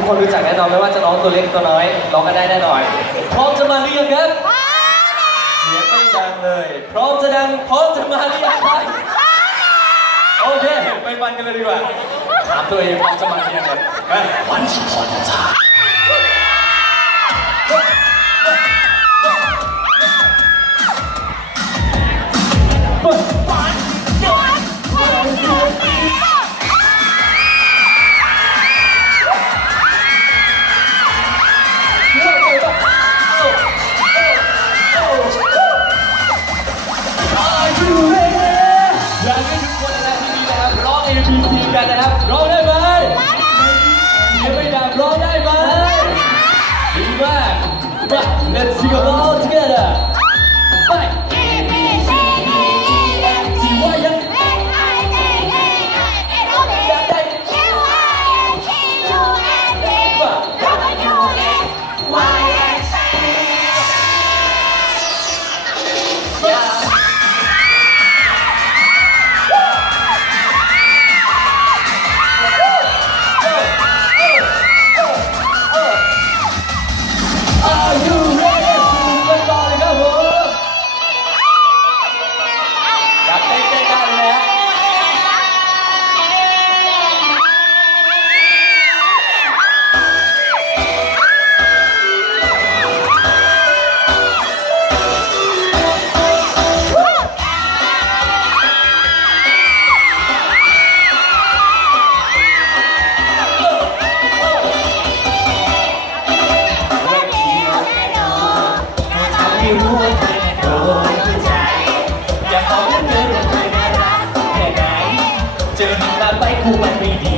ทุกคนรู้จักแน่นอนไม่ว่าจะน้องตัวเล็กตัวน้อยร้องกันได้แน่นอนพร้อมจะมาหรือยังครับเสียงไม่ดังเลย พร้อมจะดังพร้อมจะมาหรือยังครับโอเคไปมันกันเลยดีกว่าถามตัวเองพร้อมจะมาหรือยังครับวันที่พอจะ กันนะครับร้องได้ไหมเสียงไม่ดังร้องได้ไหมดีมากมา Let's sing หน้